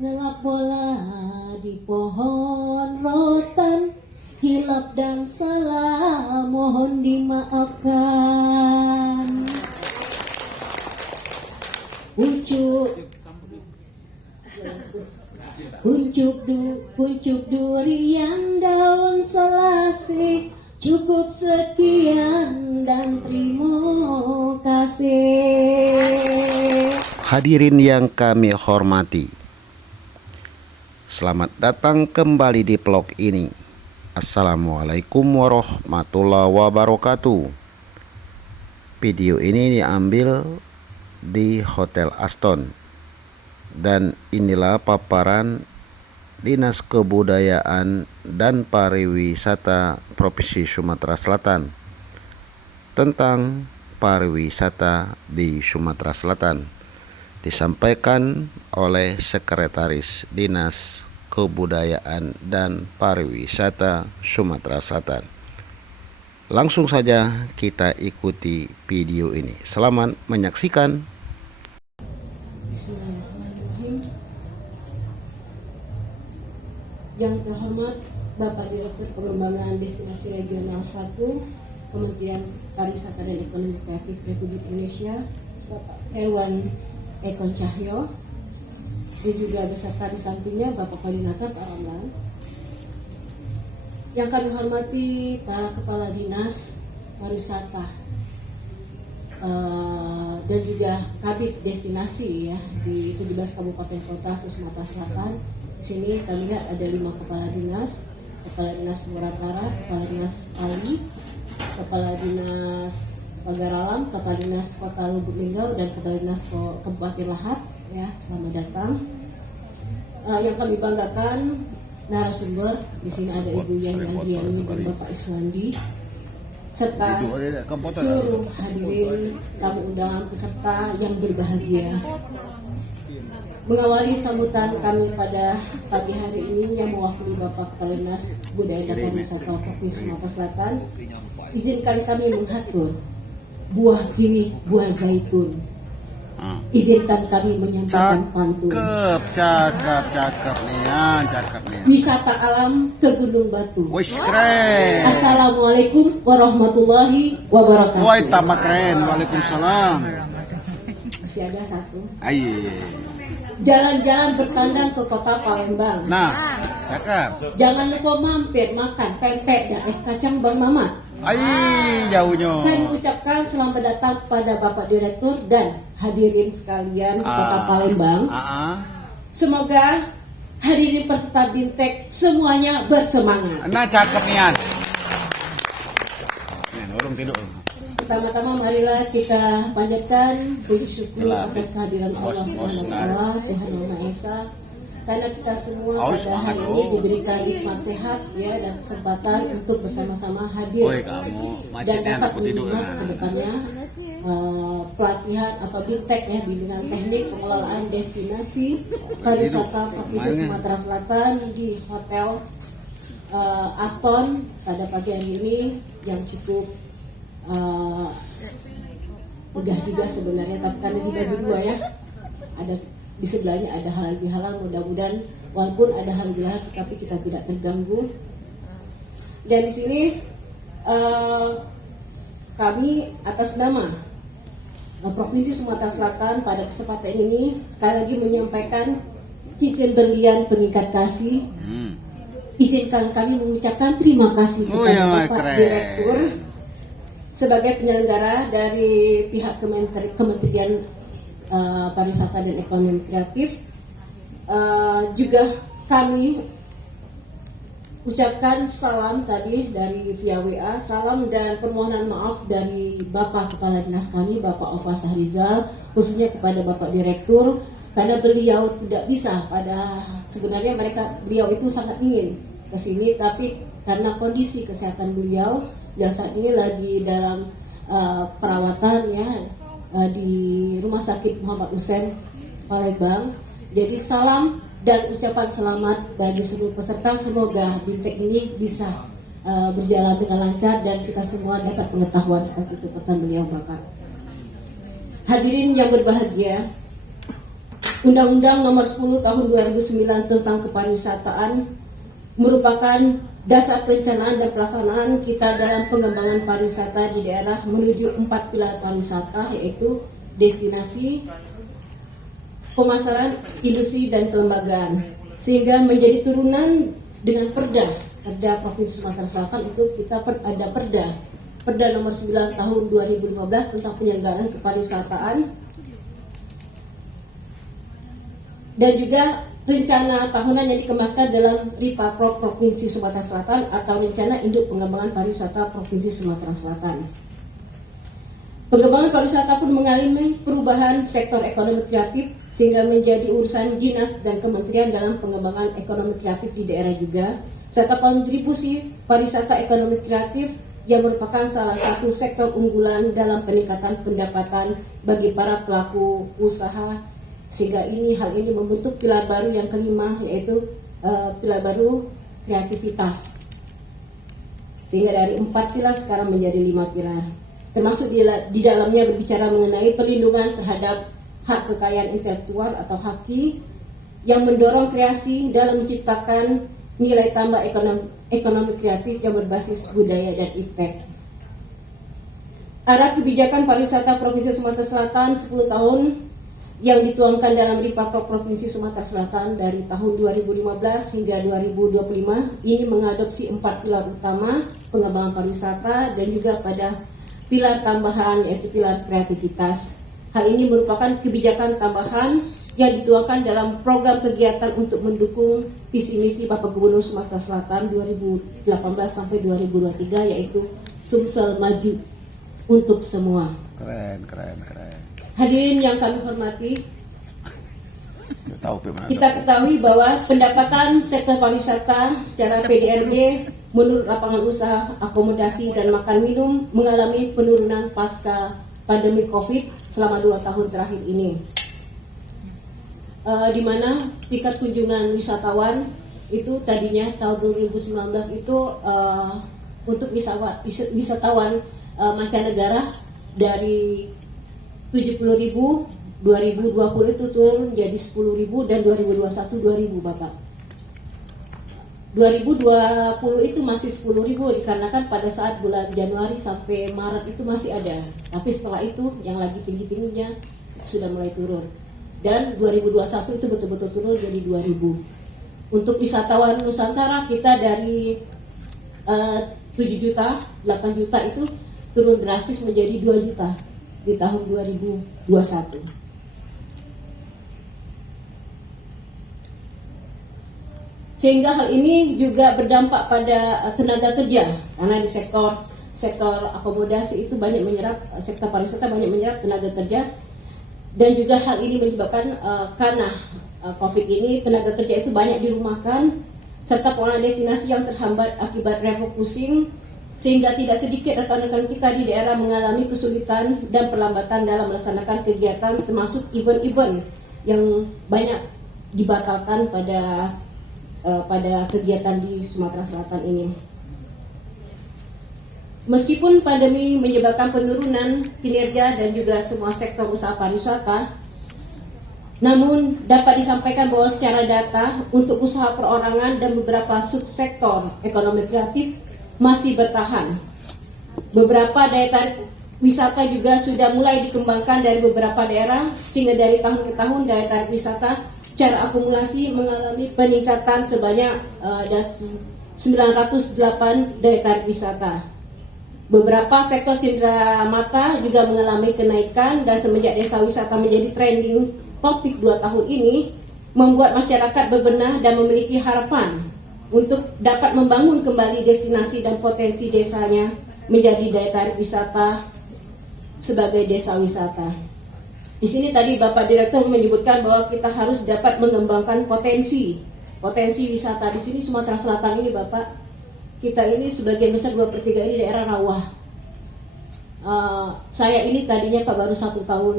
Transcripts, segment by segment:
Ngelap bola di pohon rotan, hilap dan salah mohon dimaafkan. Kuncup durian daun selasih, cukup sekian dan terima kasih. Hadirin yang kami hormati, selamat datang kembali di vlog ini. Assalamualaikum warahmatullahi wabarakatuh. Video ini diambil di Hotel Aston, dan inilah paparan Dinas Kebudayaan dan Pariwisata Provinsi Sumatera Selatan tentang pariwisata di Sumatera Selatan, disampaikan oleh Sekretaris Dinas Kebudayaan dan Pariwisata Sumatera Selatan. Langsung saja kita ikuti video ini. Selamat menyaksikan. Bismillahirrahmanirrahim. Yang terhormat Bapak Direktur Pengembangan Destinasi Regional 1 Kementerian Pariwisata dan Ekonomi Kreatif Republik Indonesia, Bapak Herwan Ekon Cahyo, dan juga beserta di sampingnya Bapak Koordinator Pak Ramlan. Yang kami hormati para Kepala Dinas Pariwisata dan juga Kabid Destinasi ya di 17 Kabupaten Kota Sumatera Selatan. Di sini kami lihat ada 5 Kepala Dinas, Kepala Dinas Muratara, Kepala Dinas Ali, Kepala Dinas Pagar Alam, Kepala Dinas Kota Lubuk Linggau, dan Kepala Dinas Kabupaten Lahat. Ya, selamat datang. Yang kami banggakan narasumber di sini ada Ibu Yani Andriani dan Bapak Iswandi, serta seluruh hadirin tamu undangan peserta yang berbahagia. Mengawali sambutan kami pada pagi hari ini yang mewakili Bapak Kepala Dinas Budaya dan Pariwisata Provinsi Sumatera Selatan, izinkan kami menghatur buah kiri buah zaitun. Izinkan kami menyampaikan pantun. Cakep nih ya, cakep nih. Wisata alam ke Gunung Batu. Wih, keren. Assalamualaikum warahmatullahi wabarakatuh. Woi, tambah keren. Waalaikumsalam. Masih ada satu. Ayo. Jalan-jalan bertandang ke kota Palembang. Nah, cakep. Jangan lupa mampir makan pempek dan es kacang Bang Mamat. Ayo, jauhnya. Kami mengucapkan selamat datang kepada Bapak Direktur dan hadirin sekalian ke kota Palembang. Semoga hadirin peserta Bintek semuanya bersemangat. Nah, cakep nih An. Orang tidur. Pertama-tama marilah kita panjatkan puji syukur atas kehadiran Allah Subhanahu wa taala, Tuhan Yang Maha Esa, karena kita semua pada hari ini diberikan nikmat sehat ya dan kesempatan untuk bersama-sama hadir dan dapat menyimak ke depannya pelatihan atau Bintek ya, bimbingan teknik pengelolaan destinasi pariwisata Provinsi Sumatera Selatan di Hotel Aston pada pagi hari ini yang cukup megah juga sebenarnya, tapi karena dibagi dua ya, ada di sebelahnya ada halal bihalal, mudah-mudahan walaupun ada halal bihalal tetapi kita tidak terganggu. Dan di sini kami atas nama Provinsi Sumatera Selatan pada kesempatan ini sekali lagi menyampaikan cincin berlian pengikat kasih. Izinkan kami mengucapkan terima kasih kepada Bapak Direktur sebagai penyelenggara dari pihak Kementerian Pariwisata dan Ekonomi Kreatif. Juga kami ucapkan salam tadi dari via WA, salam dan permohonan maaf dari Bapak Kepala Dinas kami, Bapak Ova Sahrizal, khususnya kepada Bapak Direktur, karena beliau tidak bisa. Sebenarnya beliau itu sangat ingin ke sini, tapi karena kondisi kesehatan beliau saat ini lagi dalam perawatan ya di Rumah Sakit Muhammad Hussein Palembang. Jadi salam dan ucapan selamat bagi seluruh peserta. Semoga Bintek ini bisa berjalan dengan lancar dan kita semua dapat pengetahuan seperti itu pesan beliau Bapak. Hadirin yang berbahagia, Undang-Undang Nomor 10 Tahun 2009 tentang Kepariwisataan merupakan dasar perencanaan dan pelaksanaan kita dalam pengembangan pariwisata di daerah menuju 4 pilar pariwisata, yaitu destinasi, pemasaran, industri, dan kelembagaan, sehingga menjadi turunan dengan Perda Provinsi Sumatera Selatan. Itu kita ada Perda Nomor 9 Tahun 2015 tentang penyelenggaraan kepariwisataan, dan juga rencana tahunan yang dikemaskan dalam RIPAPROP Provinsi Sumatera Selatan atau Rencana Induk Pengembangan Pariwisata Provinsi Sumatera Selatan. Pengembangan pariwisata pun mengalami perubahan sektor ekonomi kreatif sehingga menjadi urusan dinas dan kementerian dalam pengembangan ekonomi kreatif di daerah juga, serta kontribusi pariwisata ekonomi kreatif yang merupakan salah satu sektor unggulan dalam peningkatan pendapatan bagi para pelaku usaha, sehingga hal ini membentuk pilar baru yang kelima, yaitu pilar baru kreativitas, sehingga dari 4 pilar sekarang menjadi 5 pilar, termasuk di dalamnya berbicara mengenai perlindungan terhadap hak kekayaan intelektual atau HAKI yang mendorong kreasi dalam menciptakan nilai tambah ekonomi kreatif yang berbasis budaya dan impact. Arah kebijakan pariwisata Provinsi Sumatera Selatan 10 tahun yang dituangkan dalam RIPAPROP Provinsi Sumatera Selatan dari tahun 2015 hingga 2025 ini mengadopsi 4 pilar utama pengembangan pariwisata dan juga pada pilar tambahan, yaitu pilar kreativitas. Hal ini merupakan kebijakan tambahan yang dituangkan dalam program kegiatan untuk mendukung visi misi Bapak Gubernur Sumatera Selatan 2018 sampai 2023, yaitu Sumsel Maju untuk semua. Keren. Hadirin yang kami hormati, kita ketahui bahwa pendapatan sektor pariwisata secara PDRB menurut lapangan usaha, akomodasi, dan makan minum mengalami penurunan pasca pandemi COVID selama 2 tahun terakhir ini. Di mana tingkat kunjungan wisatawan itu tadinya tahun 2019 itu untuk wisatawan mancanegara dari 70.000, 2020 itu turun jadi 10.000, dan 2021 2.000 Bapak. 2020 itu masih 10.000 dikarenakan pada saat bulan Januari sampai Maret itu masih ada. Tapi setelah itu yang lagi tinggi-tingginya sudah mulai turun. Dan 2021 itu betul-betul turun jadi 2.000. Untuk wisatawan Nusantara kita dari 7 juta, 8 juta itu turun drastis menjadi 2 juta di tahun 2021. Sehingga hal ini juga berdampak pada tenaga kerja, karena di sektor akomodasi itu banyak menyerap, sektor pariwisata banyak menyerap tenaga kerja, dan juga hal ini menyebabkan karena COVID ini tenaga kerja itu banyak dirumahkan, serta pengelolaan destinasi yang terhambat akibat refocusing, sehingga tidak sedikit rekan-rekan kita di daerah mengalami kesulitan dan perlambatan dalam melaksanakan kegiatan, termasuk event-event yang banyak dibatalkan pada kegiatan di Sumatera Selatan ini. Meskipun pandemi menyebabkan penurunan kinerja dan juga semua sektor usaha pariwisata, namun dapat disampaikan bahwa secara data untuk usaha perorangan dan beberapa subsektor ekonomi kreatif masih bertahan. Beberapa daya tarik wisata juga sudah mulai dikembangkan dari beberapa daerah, sehingga dari tahun ke tahun daya tarik wisata secara akumulasi mengalami peningkatan sebanyak 908 daya tarik wisata. Beberapa sektor cendera mata juga mengalami kenaikan, dan semenjak desa wisata menjadi trending topik 2 tahun ini, membuat masyarakat berbenah dan memiliki harapan untuk dapat membangun kembali destinasi dan potensi desanya menjadi daya tarik wisata sebagai desa wisata. Di sini tadi Bapak Direktur menyebutkan bahwa kita harus dapat mengembangkan potensi wisata di sini Sumatera Selatan ini, Bapak. Kita ini sebagian besar 2/3 ini daerah rawa. Saya ini tadinya baru 1,5 tahun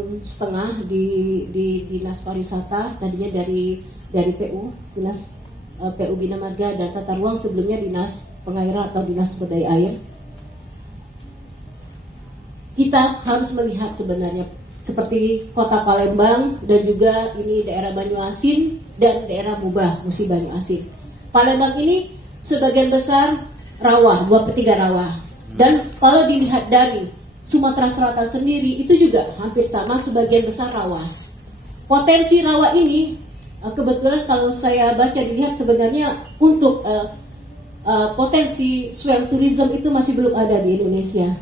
di Dinas Pariwisata, tadinya dari PU, Dinas PU Bina Marga dan Tata Ruang, sebelumnya Dinas Pengairan atau Dinas Sumber Daya Air. Kita harus melihat sebenarnya seperti Kota Palembang dan juga ini daerah Banyuasin dan daerah Mubah Musi Banyuasin. Palembang ini sebagian besar rawa, 2/3 rawa. Dan kalau dilihat dari Sumatera Selatan sendiri itu juga hampir sama, sebagian besar rawa. Potensi rawa ini kebetulan kalau saya baca dilihat sebenarnya untuk potensi swim tourism itu masih belum ada di Indonesia.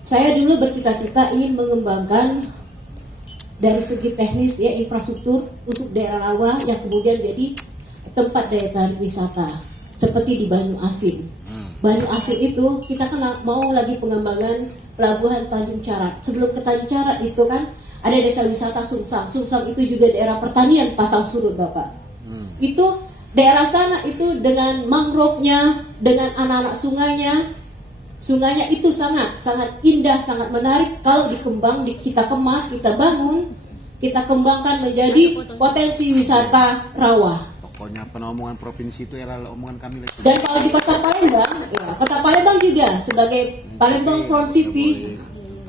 Saya dulu bercita-cita ingin mengembangkan dari segi teknis ya infrastruktur untuk daerah rawa yang kemudian jadi tempat daya tarik wisata seperti di Banyuasin. Banyuasin itu kita kan mau lagi pengembangan pelabuhan Tanjung Carat. Sebelum ke Tanjung Carat itu kan ada desa wisata Sungsang. Sungsang itu juga daerah pertanian Pasang Surut, Bapak. Itu daerah sana itu dengan mangrove-nya, dengan anak-anak sungainya itu sangat indah, sangat menarik. Kalau kita kemas, kita bangun, kita kembangkan menjadi potensi wisata rawa. Pokoknya omongan provinsi itu adalah omongan kami lagi. Dan kalau di Kota Palembang, ya, Kota Palembang juga sebagai Palembang Front City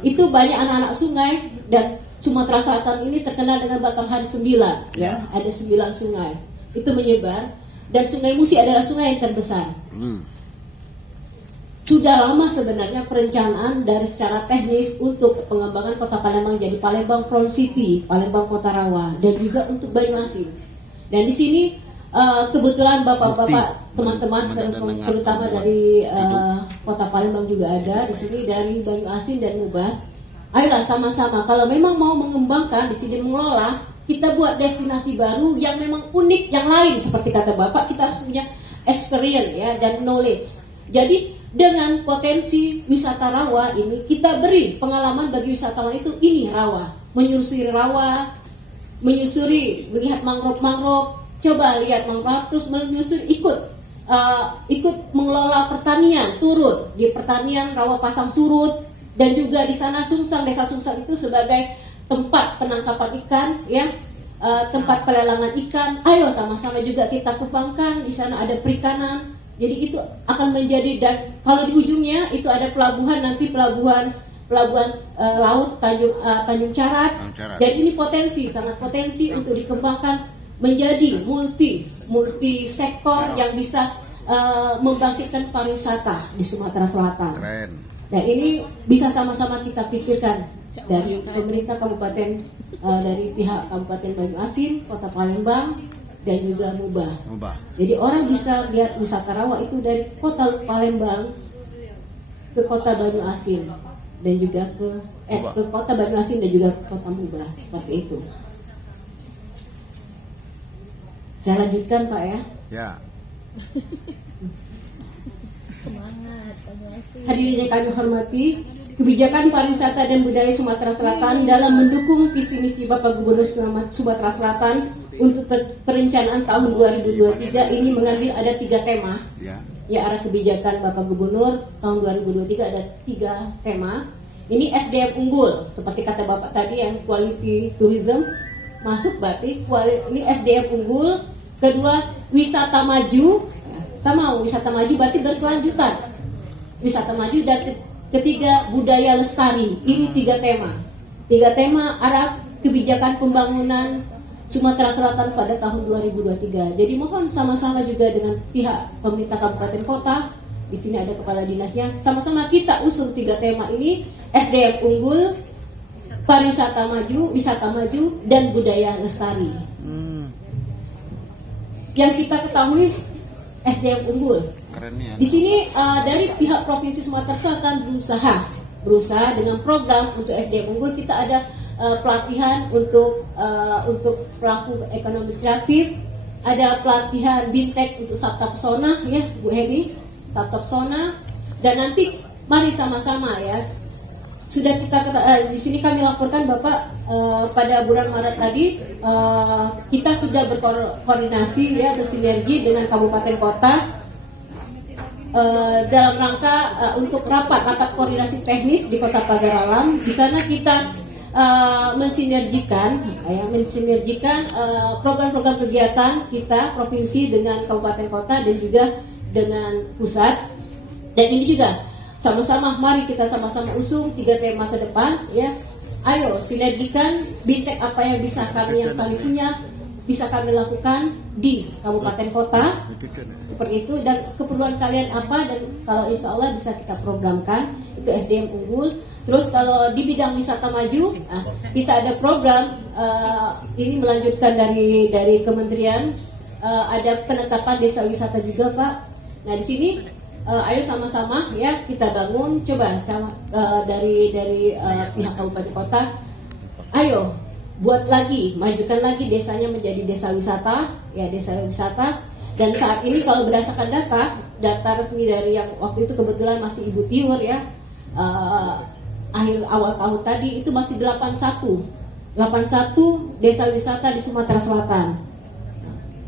itu banyak anak-anak sungai, dan Sumatera Selatan ini terkenal dengan Batanghari 9, ya, ada 9 sungai. Itu menyebar, dan Sungai Musi adalah sungai yang terbesar. Sudah lama sebenarnya perencanaan dari secara teknis untuk pengembangan Kota Palembang jadi Palembang Front City, Palembang Kota Rawa, dan juga untuk Banyuasin. Dan di sini kebetulan bapak-bapak, teman-teman, terutama dari Kota Palembang juga ada di sini, dari Banyuasin dan Mubah. Ayolah sama-sama, kalau memang mau mengembangkan di sini, mengelola, kita buat destinasi baru yang memang unik, yang lain. Seperti kata Bapak, kita harus punya experience ya dan knowledge. Jadi dengan potensi wisata rawa ini, kita beri pengalaman bagi wisatawan itu, ini rawa, menyusuri rawa, melihat mangrove-mangrove, coba lihat mangrove, terus menyusuri, ikut mengelola pertanian, turun di pertanian rawa Pasang Surut, dan juga di sana Sungsang, desa Sungsang itu sebagai tempat penangkapan ikan, ya, tempat pelelangan ikan. Ayo sama-sama juga kita kembangkan. Di sana ada perikanan. Jadi itu akan menjadi, dan kalau di ujungnya itu ada pelabuhan, nanti pelabuhan laut Tanjung Carat. Dan ini sangat potensi untuk dikembangkan menjadi multi sektor yang bisa membangkitkan pariwisata di Sumatera Selatan. Keren. Dan ini bisa sama-sama kita pikirkan dari pemerintah kabupaten, dari pihak Kabupaten Banyuasin, Kota Palembang, dan juga Mubah. Jadi orang bisa lihat wisata rawa itu dari Kota Palembang ke Kota Banyuasin, dan juga ke Kota Banyuasin dan juga ke Kota Mubah, seperti itu. Saya lanjutkan, Pak, ya. Ya. Hadirin yang kami hormati, kebijakan pariwisata dan budaya Sumatera Selatan dalam mendukung visi misi Bapak Gubernur Sumatera Selatan untuk perencanaan tahun 2023 ini mengambil ada 3 tema. Ya, arah kebijakan Bapak Gubernur tahun 2023 ada 3 tema. Ini SDM unggul, seperti kata Bapak tadi, yang quality tourism masuk, berarti ini SDM unggul. Kedua, wisata maju, sama wisata maju berarti berkelanjutan. Wisata maju, dan ketiga budaya lestari. Ini 3 tema. 3 tema arah kebijakan pembangunan Sumatera Selatan pada tahun 2023. Jadi mohon sama-sama juga dengan pihak pemerintah kabupaten kota, di sini ada kepala dinasnya, sama-sama kita usung 3 tema ini: SDM unggul, pariwisata maju, wisata maju, dan budaya lestari. Yang kita ketahui SDM unggul. Kerennya. Di sini dari pihak Provinsi Sumatera Selatan berusaha dengan program untuk SDM unggul. Kita ada pelatihan untuk pelaku ekonomi kreatif, ada pelatihan bintek untuk Sabta Pesona, ya Bu Heni, Sabta Pesona, dan nanti mari sama-sama ya. Sudah di sini kami laporkan Bapak, pada bulan Maret tadi kita sudah berkoordinasi ya, bersinergi dengan kabupaten kota dalam rangka untuk rapat koordinasi teknis di Kota Pagar Alam. Di sana kita mensinergikan program-program kegiatan kita provinsi dengan kabupaten kota dan juga dengan pusat. Dan ini juga sama-sama, mari kita sama-sama usung 3 tema ke depan ya. ayo sinergikan Bintek apa yang kami punya bisa kami lakukan di kabupaten kota seperti itu, dan keperluan kalian apa, dan kalau insya Allah bisa kita programkan itu SDM unggul. Terus kalau di bidang wisata maju, kita ada program ini melanjutkan dari kementerian, ada penetapan desa wisata juga Pak. Nah di sini ayo sama-sama ya kita bangun, coba dari pihak kabupaten kota, ayo buat lagi, majukan lagi desanya menjadi desa wisata, ya desa wisata. Dan saat ini kalau berdasarkan data resmi dari yang waktu itu kebetulan masih Ibu Tiur ya, akhir awal tahun tadi itu masih 81 desa wisata di Sumatera Selatan.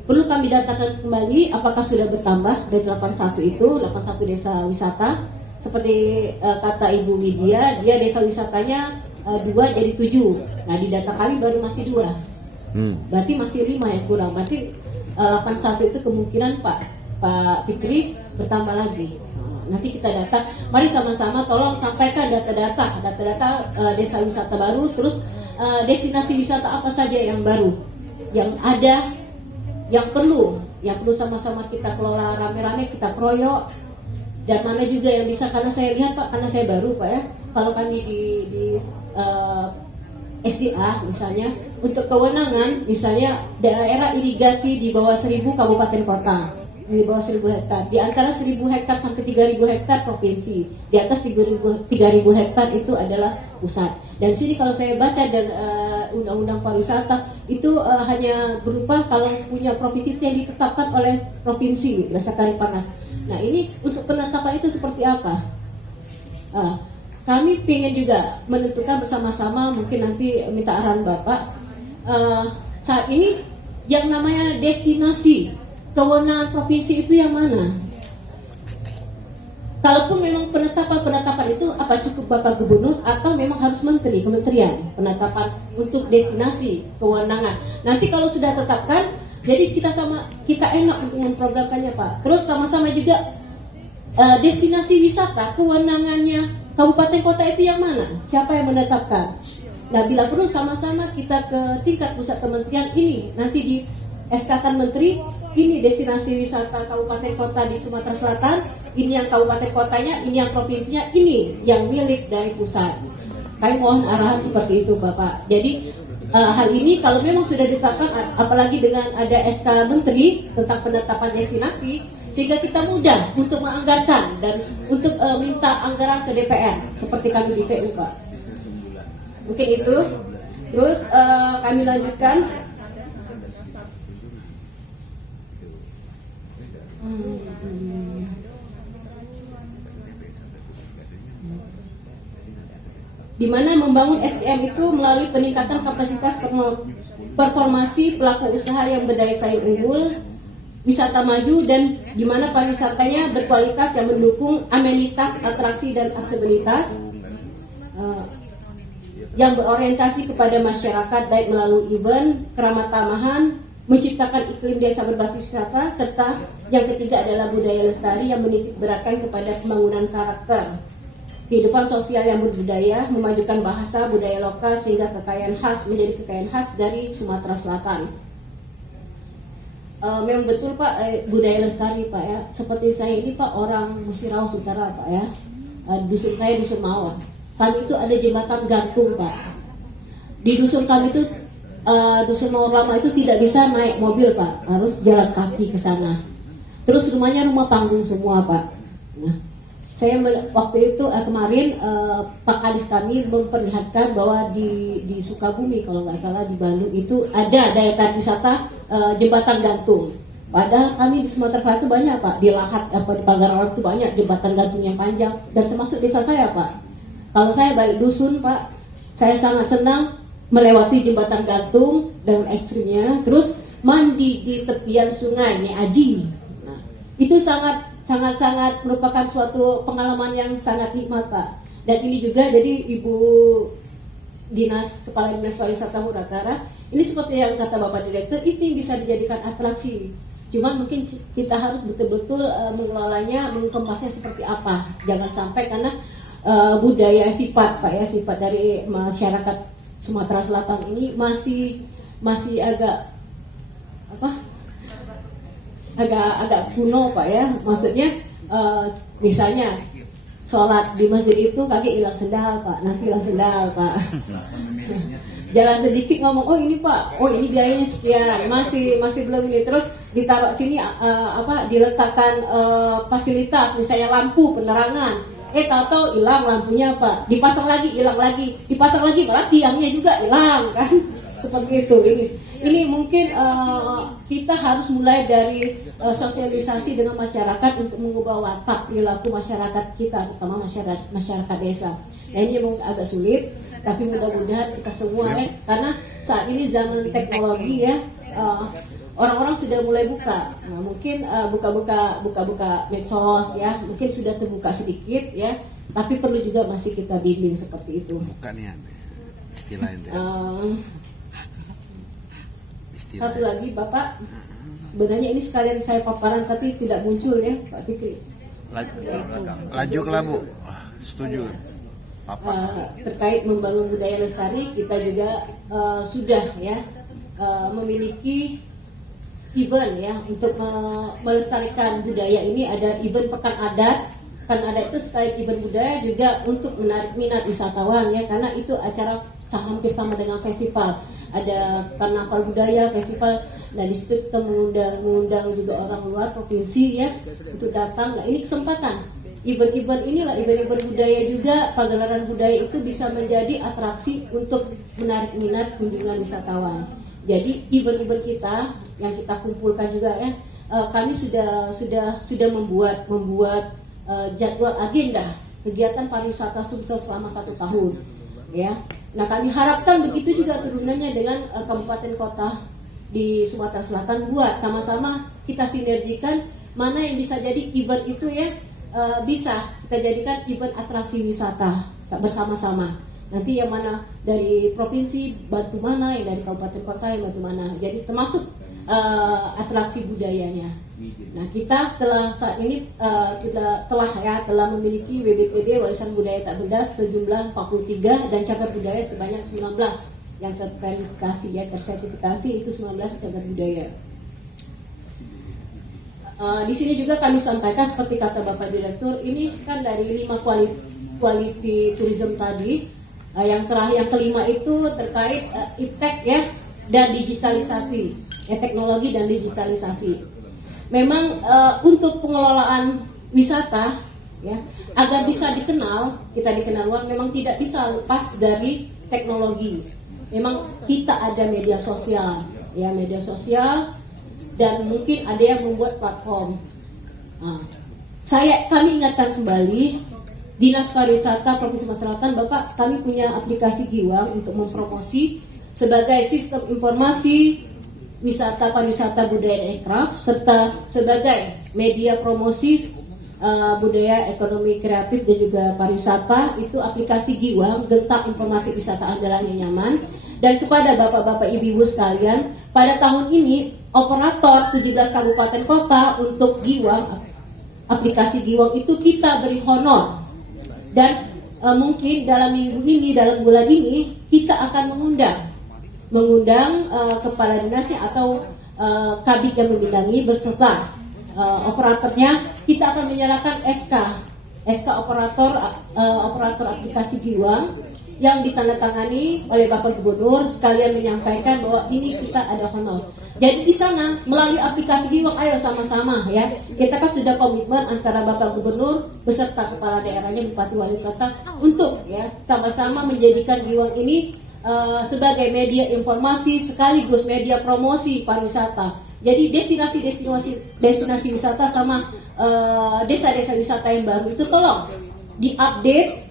Perlu kami datakan kembali apakah sudah bertambah dari 81 desa wisata. Seperti kata Ibu Widya, dia desa wisatanya 2 jadi 7. Nah di data kami baru masih 2. Berarti masih 5 yang kurang. Berarti 81 itu kemungkinan Pak Fikri bertambah lagi. Nanti kita data. Mari sama-sama tolong sampaikan data-data desa wisata baru. Terus destinasi wisata apa saja yang baru, yang ada, yang perlu sama-sama kita kelola rame-rame, kita kroyok. Dan mana juga yang bisa, karena saya lihat Pak, karena saya baru Pak ya, kalau kami di SDA misalnya, untuk kewenangan misalnya daerah irigasi di bawah 1000 kabupaten kota, di bawah 1000 hektar, di antara 1000 hektar sampai 3000 hektar provinsi, di atas 3000 hektar itu adalah pusat. Dan sini kalau saya baca dan undang-undang pariwisata itu hanya berupa kalau punya provinsi yang ditetapkan oleh provinsi berdasarkan Panas. Nah ini untuk penetapan itu seperti apa? Kami ingin juga menentukan bersama-sama, mungkin nanti minta arahan Bapak. Saat ini yang namanya destinasi, kewenangan provinsi itu yang mana? Kalaupun memang penetapan itu apa cukup Bapak Gubernur atau memang harus kementerian penetapan untuk destinasi kewenangan. Nanti kalau sudah tetapkan, jadi kita enak untuk memprogramkannya Pak. Terus sama-sama juga destinasi wisata kewenangannya kabupaten kota itu yang mana? Siapa yang menetapkan? Nah, bila perlu sama-sama kita ke tingkat pusat kementerian ini, nanti di SK-kan menteri, ini destinasi wisata kabupaten kota di Sumatera Selatan, ini yang kabupaten kotanya, ini yang provinsinya, ini yang milik dari pusat. Kami mohon arahan seperti itu Bapak. Jadi hal ini kalau memang sudah ditetapkan, apalagi dengan ada SK menteri tentang penetapan destinasi, sehingga kita mudah untuk menganggarkan dan untuk minta anggaran ke DPR seperti kami di PU Pak. Mungkin itu. Terus kami lanjutkan. Di mana membangun SDM itu melalui peningkatan kapasitas performasi pelaku usaha yang berdaya saing unggul, wisata maju, dan di mana pariwisatanya berkualitas yang mendukung amenitas, atraksi, dan aksesibilitas yang berorientasi kepada masyarakat baik melalui event, keramah tamahan, menciptakan iklim desa berbasis wisata, serta yang ketiga adalah budaya lestari yang menitik beratkan kepada pembangunan karakter kehidupan sosial yang berbudaya, memajukan bahasa budaya lokal sehingga kekayaan khas menjadi kekayaan khas dari Sumatera Selatan. Memang betul Pak, budaya lestari Pak ya. Seperti saya ini Pak orang Musiraus Utara Pak ya. Dusun saya dusun Mawar. Kami itu ada jembatan gantung Pak. Di dusun kami itu dusun Mawar lama itu tidak bisa naik mobil Pak, harus jalan kaki ke sana. Terus rumahnya rumah panggung semua Pak. Nah, saya waktu itu kemarin Pak Kadis kami memperlihatkan bahwa di Sukabumi kalau nggak salah di Bandung itu ada daya tarik wisata jembatan gantung. Padahal kami di Sumatera Selatan itu banyak Pak, di Lahat di Pagarawan itu banyak jembatan gantung yang panjang, dan termasuk desa saya Pak. Kalau saya balik dusun Pak, saya sangat senang melewati jembatan gantung dengan ekstrimnya, terus mandi di tepian sungai Aji. Nah, itu sangat merupakan suatu pengalaman yang sangat nikmat Pak. Dan ini juga jadi Ibu Kepala Dinas Pariwisata Muratara, ini seperti yang kata Bapak Direktur, ini bisa dijadikan atraksi. Cuman mungkin kita harus betul-betul mengelolanya, mengemasnya seperti apa. Jangan sampai karena budaya sifat Pak ya, sifat dari masyarakat Sumatera Selatan ini masih agak agak kuno Pak ya. Maksudnya misalnya sholat di masjid itu kaki hilang sendal Pak, nanti hilang sendal Pak. Jalan sedikit ngomong, oh ini Pak, oh ini biayanya sekian, masih belum ini, terus ditaruh sini diletakkan fasilitas, misalnya lampu penerangan, tahu-tahu hilang lampunya Pak, dipasang lagi hilang lagi, dipasang lagi malah tiangnya juga hilang kan, seperti itu. Ini mungkin kita harus mulai dari sosialisasi dengan masyarakat untuk mengubah watak perilaku masyarakat kita, terutama masyarakat desa. Ini memang agak sulit, tapi mudah-mudahan kita semua karena saat ini zaman teknologi ya, orang-orang sudah mulai buka. Nah, mungkin buka medsos ya, mungkin sudah terbuka sedikit ya, tapi perlu juga masih kita bimbing seperti itu. Bukan ya, istilah itu. Satu lagi Bapak, sebenarnya ini sekalian saya paparan tapi tidak muncul ya Pak Fikri. Laju ke Bu, setuju. Terkait membangun budaya lestari, kita juga sudah ya memiliki event ya untuk melestarikan budaya ini. Ada event pekan adat itu selain event budaya juga untuk menarik minat wisatawan ya, karena itu acara hampir sama dengan festival. Ada karnaval budaya, festival. Nah di situ kita mengundang juga orang luar provinsi ya untuk datang. Nah ini kesempatan. Event-event budaya juga, pagelaran budaya itu bisa menjadi atraksi untuk menarik minat kunjungan wisatawan. Jadi event-event kita yang kita kumpulkan juga ya, kami sudah membuat jadwal agenda kegiatan pariwisata Sumsel selama 1 tahun ya. Nah kami harapkan begitu juga turunannya dengan kabupaten kota di Sumatera Selatan, buat sama-sama kita sinergikan mana yang bisa jadi event itu ya, bisa kita jadikan event atraksi wisata bersama-sama. Nanti yang mana dari provinsi bantu mana, yang dari kabupaten kota yang bantu mana. Jadi termasuk atraksi budayanya. Nah kita saat ini telah memiliki WBTB warisan budaya tak benda sejumlah 43 dan cagar budaya sebanyak 19 yang terverifikasi ya, tersertifikasi itu 19 cagar budaya. Di sini juga kami sampaikan seperti kata Bapak Direktur, ini kan dari 5 quality tourism tadi, yang terakhir yang kelima itu terkait iptek ya dan digitalisasi, teknologi dan digitalisasi. Memang untuk pengelolaan wisata ya agar bisa kita dikenal luar, memang tidak bisa lepas dari teknologi. Memang kita ada media sosial dan mungkin ada yang membuat platform. Kami ingatkan kembali Dinas Pariwisata Provinsi Sumatera Selatan, Bapak, kami punya aplikasi Giwang untuk mempromosi sebagai sistem informasi wisata pariwisata budaya dan aircraft serta sebagai media promosi budaya ekonomi kreatif dan juga pariwisata. Itu aplikasi Giwang, gentak informatif wisata andalan yang nyaman. Dan kepada bapak-bapak ibu-ibu sekalian, pada tahun ini operator 17 kabupaten kota untuk Giwang, aplikasi Giwang itu kita beri honor. Dan mungkin dalam minggu ini, dalam bulan ini kita akan mengundang kepala dinasnya atau kabid yang membidangi beserta operatornya. Kita akan menyerahkan SK operator aplikasi Giwang yang ditandatangani oleh Bapak Gubernur, sekalian menyampaikan bahwa ini kita ada honor. Jadi di sana melalui aplikasi Giwang, ayo sama-sama ya. Kita kan sudah komitmen antara Bapak Gubernur beserta kepala daerahnya, Bupati Wali Kota untuk ya sama-sama menjadikan Giwang ini sebagai media informasi sekaligus media promosi pariwisata. Jadi destinasi wisata sama desa-desa wisata yang baru itu tolong diupdate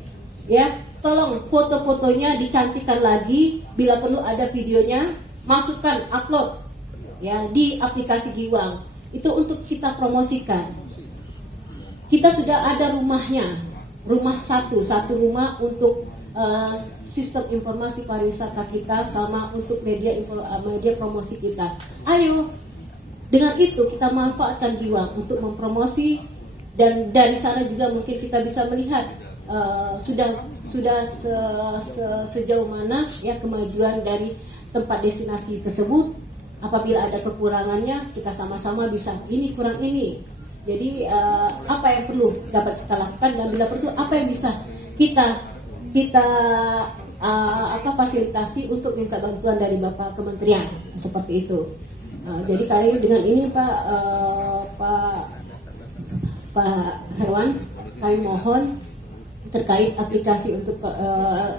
ya. Tolong foto-fotonya dicantikkan lagi, bila perlu ada videonya, masukkan, upload ya di aplikasi Giwang. Itu untuk kita promosikan. Kita sudah ada rumahnya, satu rumah untuk sistem informasi pariwisata kita sama untuk media promosi kita. Ayo, dengan itu kita manfaatkan Giwang untuk mempromosi, dan dari sana juga mungkin kita bisa melihat sejauh mana ya kemajuan dari tempat destinasi tersebut. Apabila ada kekurangannya, kita sama-sama bisa ini kurang ini. Jadi apa yang perlu dapat kita lakukan, dan bila perlu apa yang bisa kita fasilitasi untuk minta bantuan dari Bapak Kementerian, seperti itu. Jadi kali dengan ini Pak Herwan, kami mohon terkait aplikasi untuk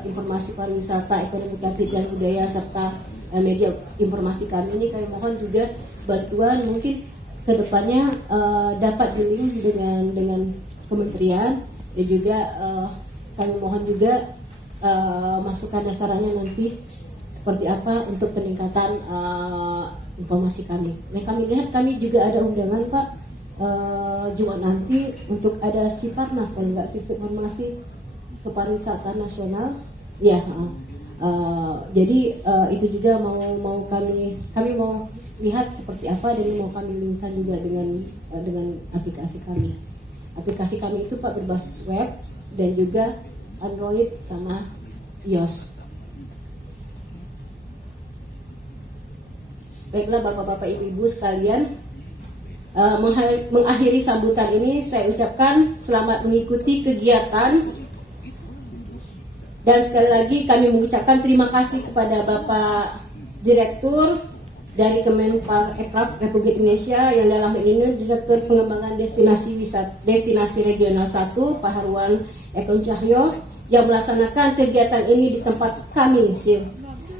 informasi pariwisata, ekonomi kreatif dan budaya serta media informasi kami ini, kami mohon juga bantuan mungkin kedepannya dapat di-link dengan kementerian, dan juga kami mohon juga masukan dasarnya nanti seperti apa untuk peningkatan informasi kami. Nah, kami lihat kami juga ada undangan Pak Jumat nanti untuk ada Siparnas, kalau nggak sistem informasi kepariwisataan nasional ya. Jadi itu juga mau kami mau lihat seperti apa, dan mau kami linkkan juga dengan aplikasi kami. Aplikasi kami itu Pak berbasis web dan juga Android sama iOS. Baiklah Bapak-bapak, Ibu-ibu sekalian, mengakhiri sambutan ini saya ucapkan selamat mengikuti kegiatan. Dan sekali lagi kami mengucapkan terima kasih kepada Bapak Direktur dari Kemenparekraf Republik Indonesia, yang dalam hal ini Direktur Pengembangan Destinasi Regional 1 Pak Harwan Ekon Cahyo, yang melaksanakan kegiatan ini di tempat kami,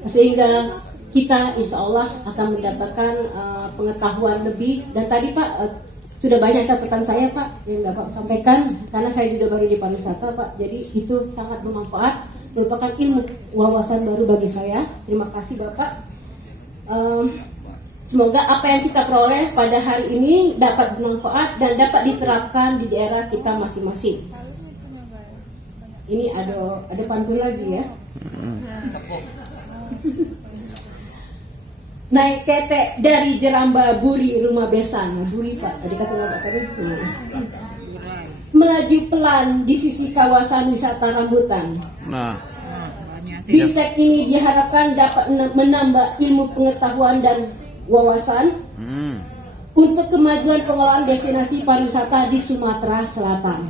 sehingga kita insya Allah akan mendapatkan pengetahuan lebih. Dan tadi Pak sudah banyak catatan saya Pak yang dapat sampaikan, karena saya juga baru di pariwisata Pak, jadi itu sangat bermanfaat, merupakan ilmu wawasan baru bagi saya. Terima kasih Bapak. Semoga apa yang kita peroleh pada hari ini dapat bermanfaat dan dapat diterapkan di daerah kita masing-masing. Ini ada pantun lagi ya. Naik ketek dari Jeramba Buri rumah besan. Buri Pak, tadi kata Bapak tadi. Melaju pelan di sisi kawasan wisata rambutan. Bintek ini diharapkan dapat menambah ilmu pengetahuan dan wawasan untuk kemajuan pengelolaan destinasi pariwisata di Sumatera Selatan.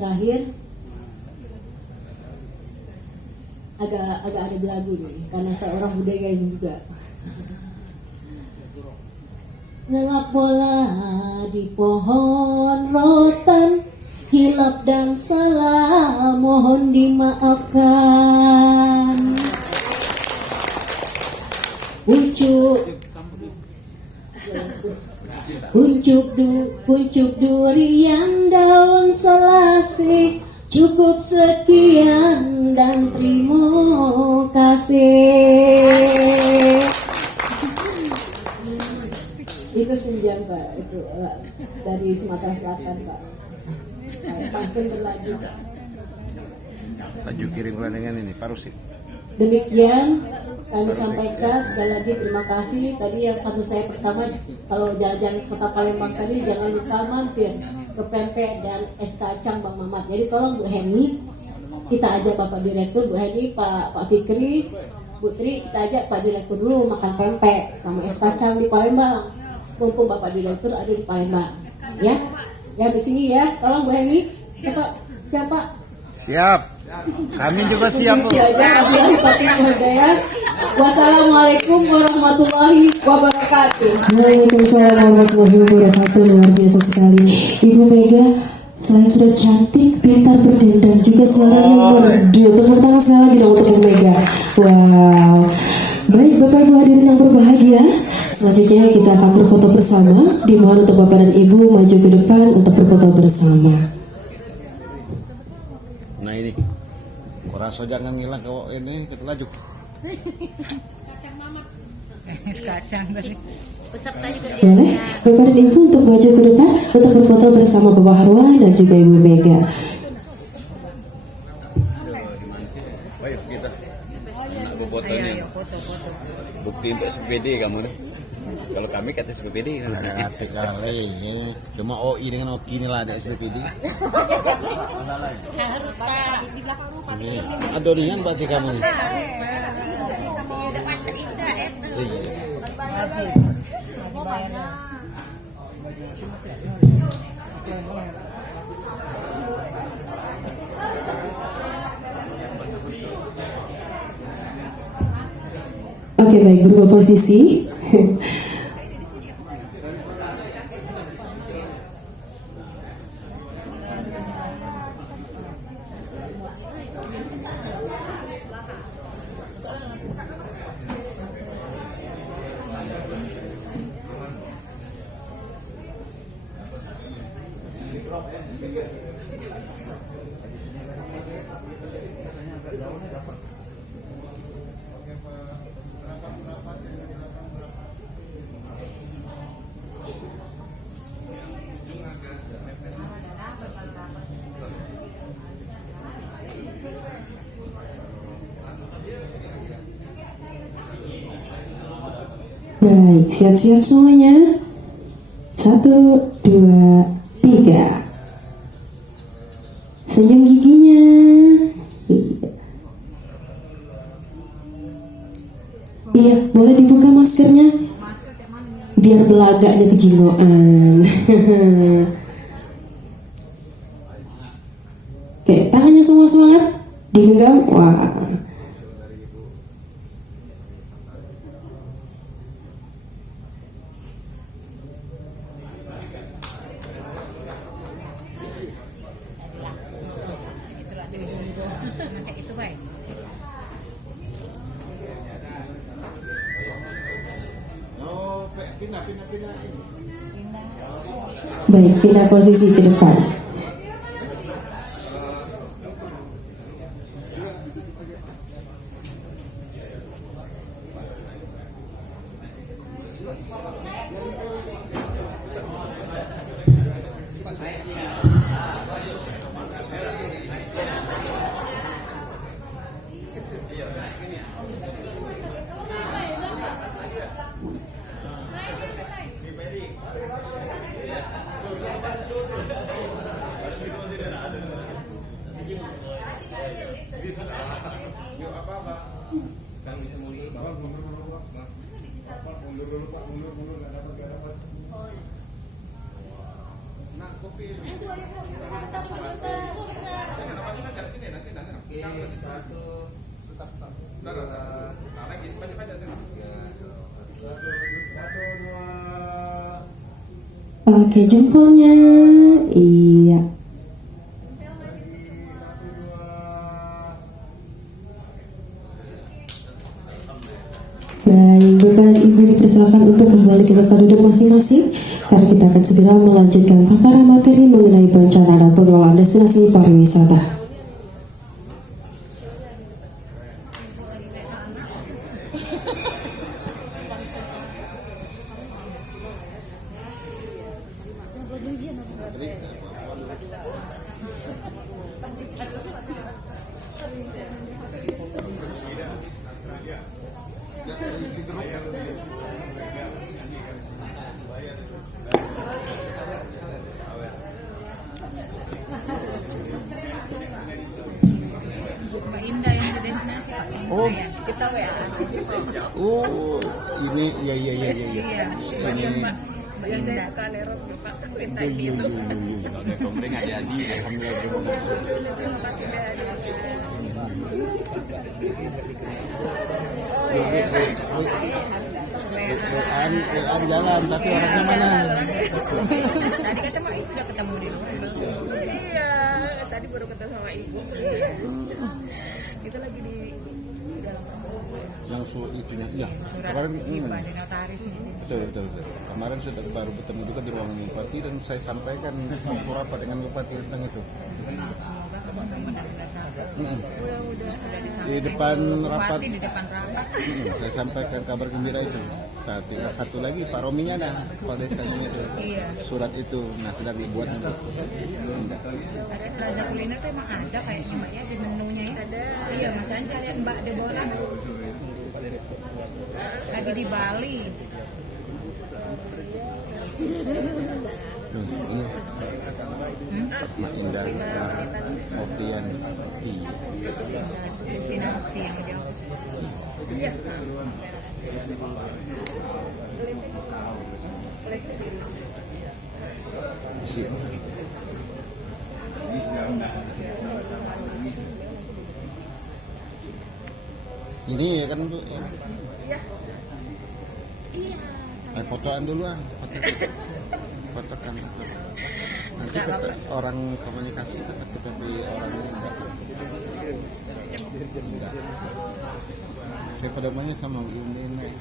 Terakhir, agak ada belagu nih, karena saya orang budaya juga. Ngelap bola di pohon rotan, hilap dan salah mohon dimaafkan. Kuncup durian daun selasih, cukup sekian dan terima kasih. Itu senjang Pak, itu dari Sumatera Selatan Pak. Pantun berlanjut. Baju kirim dengan ini Parusi. Demikian kami sampaikan, sekali lagi terima kasih. Tadi yang pantun saya pertama, kalau jalan-jalan Kota Palembang tadi jangan lupa mampir ke pempek dan es kacang Bang Mamat. Jadi tolong Bu Heni, kita ajak Bapak Direktur, Bu Heni, Pak Fikri, Bu Tri, kita ajak Pak Direktur dulu makan pempek sama es kacang di Palembang. Mumpung Bapak Direktur ada di Palembang, ya di sini ya. Tolong Bu Heni, siapa? Siap. Kami juga siap Bu. Wassalamualaikum warahmatullahi wabarakatuh. Waalaikumsalam warahmatullahi wabarakatuh. Luar biasa sekali Ibu Mega. Selain sudah cantik, pintar berdendang, juga suaranya merdu. Tepuk tangan sekali lagi dong untuk Ibu Mega. Wow. Baik Bapak Ibu hadirin yang berbahagia, selanjutnya kita akan berfoto bersama. Dimohon untuk Bapak dan Ibu maju ke depan untuk berfoto bersama. Nah ini, orang so jangan ngilang kalau ini kita laju. Es kacang tadi. Peserta juga Boleh Bapak dan Ibu untuk maju ke depan untuk berfoto bersama Bapak Harwan dan juga Ibu Mega. Ayo kita. Nak bobotoh Ayo, ni. ayo, foto. Bukti untuk SPPD kamu nih. Kalau kami kata SPPD kan ada kata kali. Cuma OI dengan OKI ni lah ada SPPD. Harus Pak. Ada nian berarti kamu nih. Harus Pak. Udah pacak indah itu. Oke, baik, berubah posisi. Baik, siap-siap semuanya. 1, 2, 3. Senyum giginya. Iya, boleh dibuka maskernya biar belagaknya kejingoan. Oke, tangannya semua semangat, digenggam. Wah. Macam itu baik. Oh, pindah ini. Baik, pindah posisi ke depan. Oke, jempolnya. Iya. Baik, Bapak dan Ibu dipersilakan untuk kembali ke tempat duduk masing-masing karena kita akan segera melanjutkan paparan materi mengenai perencanaan dan pengelolaan destinasi pariwisata. Mbak Indah yang ke destinasi Pak. Oh. Kita WA. Oh, ini iya. Iya. Mbak Indah. Suka nerok Pak, minta gitu. Komplain nggak jadi, alhamdulillah. Jalan, tapi orangnya mana? Tadi kata Mbak sudah ketemu di luar. Iya, tadi baru ketemu sama ibu. Kita lagi di Yang itu ya. Surat Kemarin di notaris di sini. betul. Kemarin sudah baru bertemu juga di ruangan Bupati dan saya sampaikan satu rapat dengan Bupati tentang itu. Semoga kamu benar-benar dapat. Sudah disampaikan Di depan ke rapat. Bupati, di depan rapat. Saya sampaikan kabar gembira itu. Nah, tinggal satu lagi Pak Rominya ada kepala desanya itu. Iya. Surat itu, nah sedang dibuat untuk. Tapi Plaza Kuliner tuh emang ada kayaknya Mbak ya di menunya ya. Ada. Iya Iya, masalahnya saya lihat Mbak Deborah lagi di Bali. Ini Mak Indah Sofian Pati. Destinasi yang jauh. Si. Ini ya kan Bu. Ya. Fotoan duluan, fotokan. Nanti kita, orang komunikasi kita beli orang enggak. Saya pada banyak sama ini.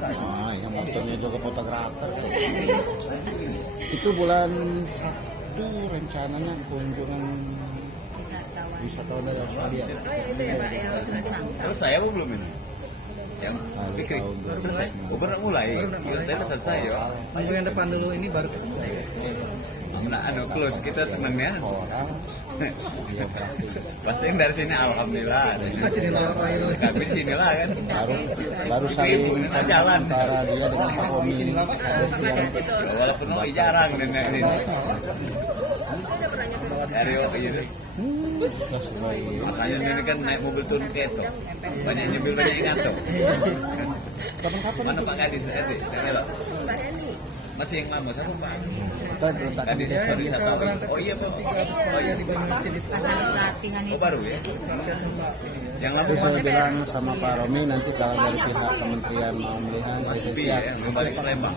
Ah, yang motornya juga fotografer. Itu bulan 1 rencananya kunjungan wisatawan dari Australia. Terus saya belum ini. Yang pikir selesai. Baru mulai. Kita selesai ya. Minggu yang depan dulu ini baru Nah, close kita senang ya. Pasti yang dari sini alhamdulillah. masih di luar air. Kami di sini lah kan. Baru saling Jalan. antara dia dengan Pak Omi ini. Walaupun mau jarang dengan ini. Dari ini. Makanya ini kan naik mobil turun keto. Banyak nyembil banyak ngato. Mana Pak Kadis? Masih yang lama sama Pak. Kadis sorry tahu. Oh iya Pak. Oh iya Pas latihan Oh itu. baru ya. Yang lama Terus saya bilang sama Pak Romi nanti kalau dari pihak kementerian mau melihat itu Iya, siap. kembali ke Lembang.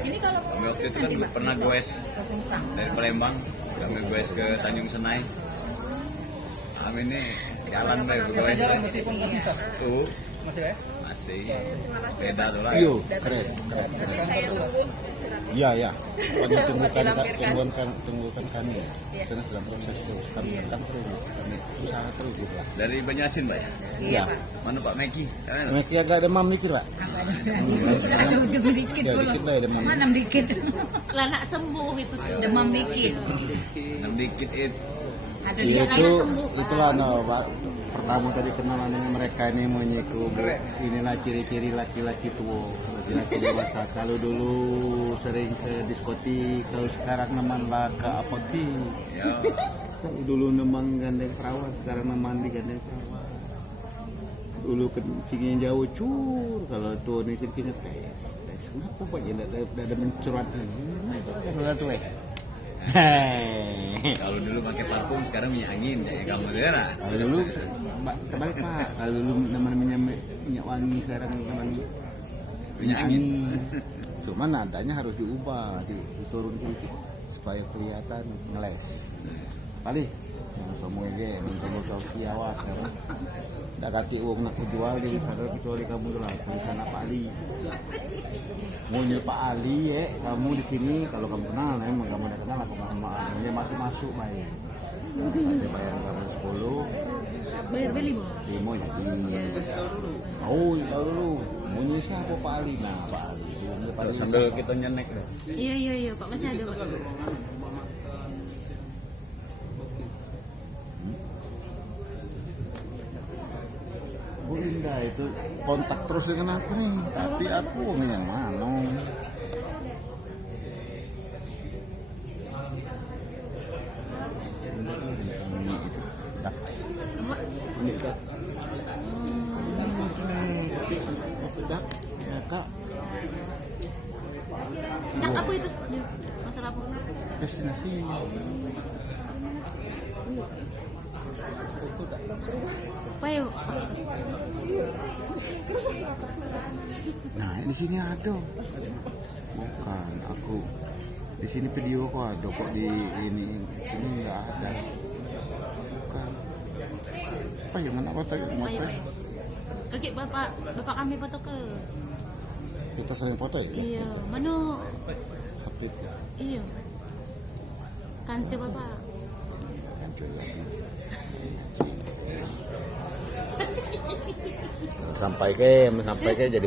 Ini kalau Kami waktu itu kan pernah goes ke Sungsang. dari Palembang, kami goes ke Tanjung Senai. Kami ini jalan deh goes. Tuh Masih ya? masih beda tuh lah. Iya, keren. Iya, ya. Tunggukan kami. Karena sedang proses terus. Kami sedang terus. Kami usaha terus juga. Dari Banyasin Pak ya? Iya. Mana Pak Meki? Mesti agak demam dikit, Pak. Ada ujung dikit Ya, dulu. dikit lah ya demam. Mana dikit. Lanak sembuh itu. Demam dikit. Enam dikit itu. Ada Ya, lihat itu anak sembuh. itulah no, Pak. Pertama tadi kenalan dengan mereka ini menyiku inilah ciri-ciri laki-laki tua, laki-laki dewasa. Kalau dulu sering ke diskotik, kalau sekarang nemanlah ke apotik. Ya. Kalau dulu nemang gandeng perawan, sekarang neman di gandeng perawan. Dulu kencingnya jauh cur, kalau tua ini kencingnya tes. Kenapa Pak? Ya ada mencurat ini. Nah, itu kan tuh Kalau dulu pakai parfum, sekarang minyak angin ya kamu daerah. Kalau dulu kebalik Pak, kalau dulu namanya minyak wangi, sekarang namanya minyak angin. Cuman nadanya harus diubah, diturun sedikit supaya kelihatan ngeles. Paling semua aja mencoba kau kiawas sekarang. Tak kaki uang nak jual di sana kecuali kamu tuh lah tulisan Pak Ali. Muncul Pak Ali ya, kamu di sini kalau kamu kenal, emang kamu udah kenal aku sama Ali. Dia masuk baik. Nanti bayar kamu 10. Bayar beli bos. Limo jadi. Oh, tahu dulu. Muncul siapa Pak Ali? Nah, Pak Ali. Kalau sambil kita nyenek deh. Iya Pak masih ada Pak. Bu Indah itu kontak terus dengan aku nih, tapi aku nih yang mana? Dak apa itu? Masalah apa? Destinasi. Apa ya? Nah, di sini ada. Bukan, aku di sini video kok ada kok di sini nggak ada. Bukan. Apa ya mana foto? Kakek bapak kami foto ke. Kita sering foto ya? Iya, mana? Habib. Iya. Kan si bapak. Sampai ke jadi